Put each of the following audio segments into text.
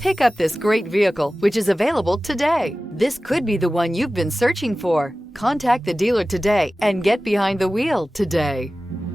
Pick up this great vehicle, which is available today. This could be the one you've been searching for. Contact the dealer today and get behind the wheel today.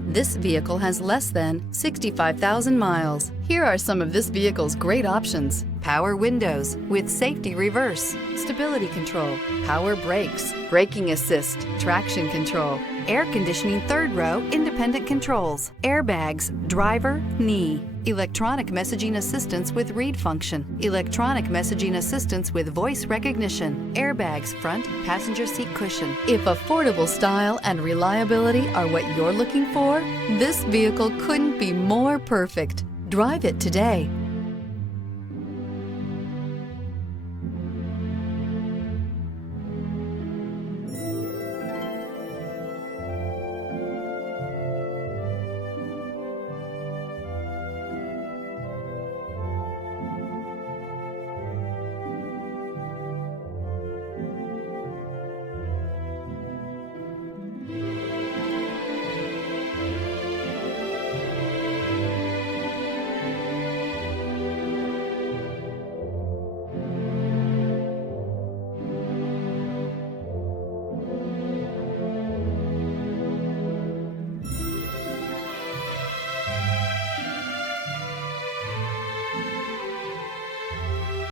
This vehicle has less than 65,000 miles. Here are some of this vehicle's great options: power windows with safety reverse, stability control, power brakes, braking assist, traction control, air conditioning third row independent controls, airbags, driver, knee, electronic messaging assistance with read function, electronic messaging assistance with voice recognition, airbags front passenger seat cushion. If affordable style and reliability are what you're looking for, this vehicle couldn't be more perfect. Drive it today.